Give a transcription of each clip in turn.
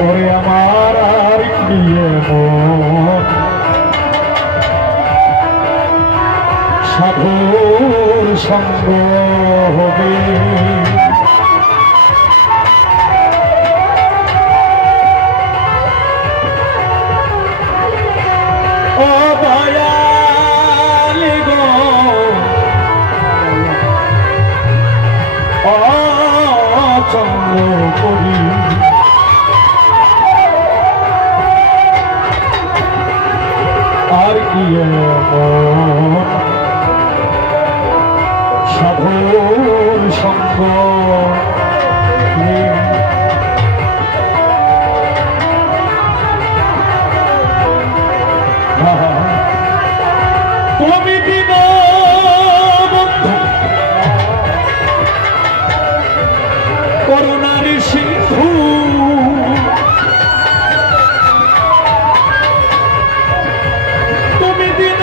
ওরে আমার আর কি এমন সাধুর সঙ্গ হবে ও দয়ালি গো অচন্দ্র করি আর কি এমন সাধুর সঙ্গ তুমি দিন করুণার সিন্ধু তুমি দিন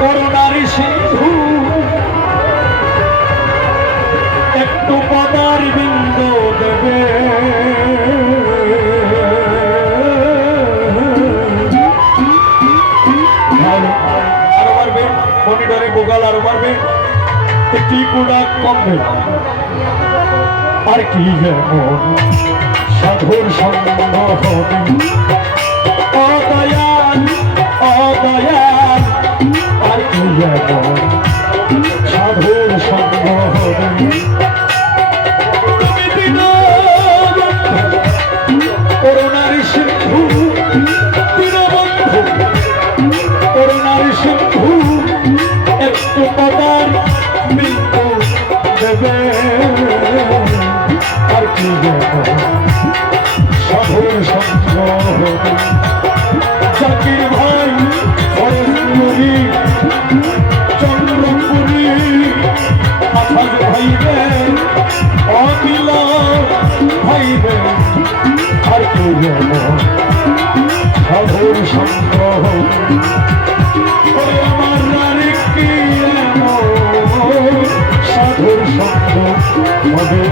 করুণার সিন্ধু একটু পদার বিন্দু দেবে আরো মারবে মনিটরে গুগল আরো মারবে টিকুড়া কমবে আর কি যেমন সাধুর সঙ্গ হবে অদয়াল অদয়াল আর কি যেমন সাধুর সঙ্গ হবে তুমি দিন করুণার সিন্ধু দীনবন্ধু করুণার সিন্ধু একটু পদার বিন্দু দেবে আর কি যেমন সাধুর সঙ্গ হবে জাকির ভাই ফরেশপুরি চন্দ্রপুরি আফাজ ভাইবে অখিল ভাইবে আর কি যেমন সাধুর সঙ্গ হবে আমার নারী কি সাধুর সঙ্গ হবে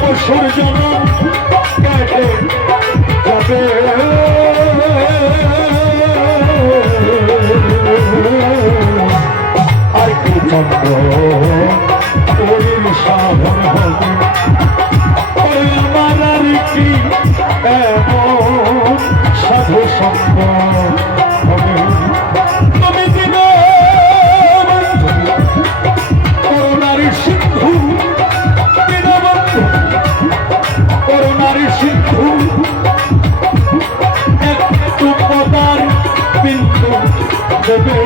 পশুর জনম কেটে যাবে আর কি চন্দ্র সাধন হবে আমার আর কি এমন সাধু সঙ্গ হবে তুমি দিন করুণার সিন্ধু করুণার সিন্ধু একটু পদার বিন্দু দেবে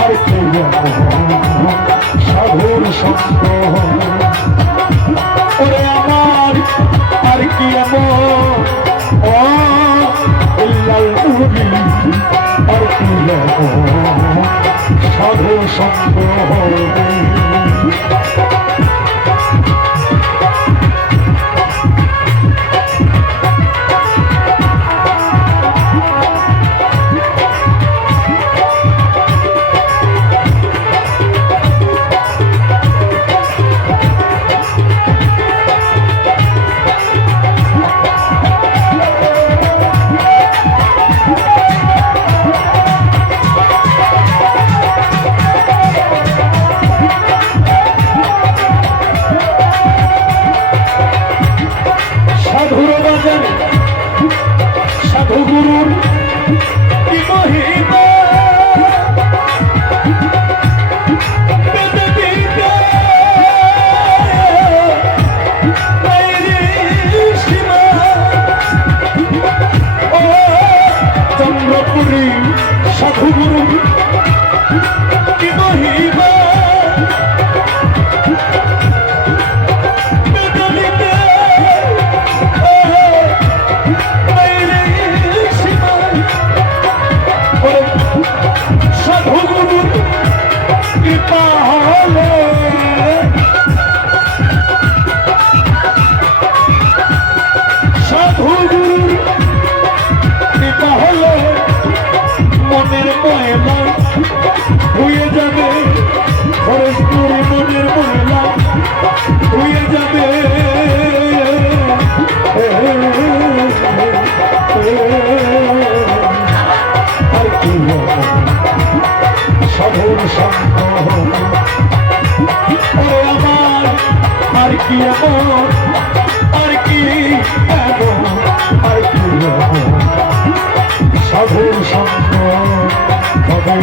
আর কি সাধুর সঙ্গ ওরে আমার আর কি এমন আর কি সাধু সঙ্গ হবে সাধুগুরুর কি মহিমা চন্দ্রপুরী সাধুগুরু কি মহিমা মনের ময়লা হয়ে যাবে হরেশপুর মনের ময়লা হয়ে যাবে আর কি সাধুর সঙ্গ আমার আর কি এমন আর কি এমন আর কি সাধুর সঙ্গ হবে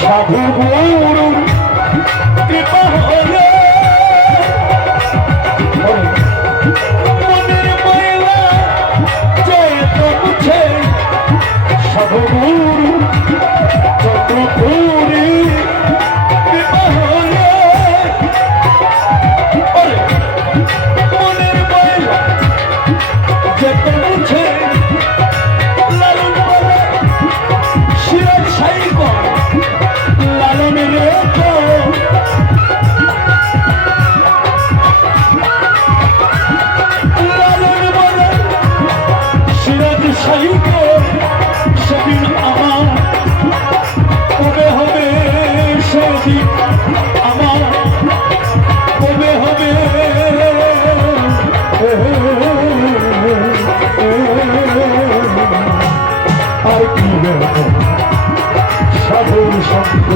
সাধুগুরু কৃপা হলে মনের ময়লা যেত মুছে সাধুগুরু চন্দ্রপুরী কৃপা হলে মনের ময়লা যেত মুছে লালন বলে সিরাজ সাইক লালন রেখো লালন বলে সিরাজ সাইক সেদিন আমার কবে হবে সেদিন আমার কবে হবে আর কি সাধুর সঙ্গ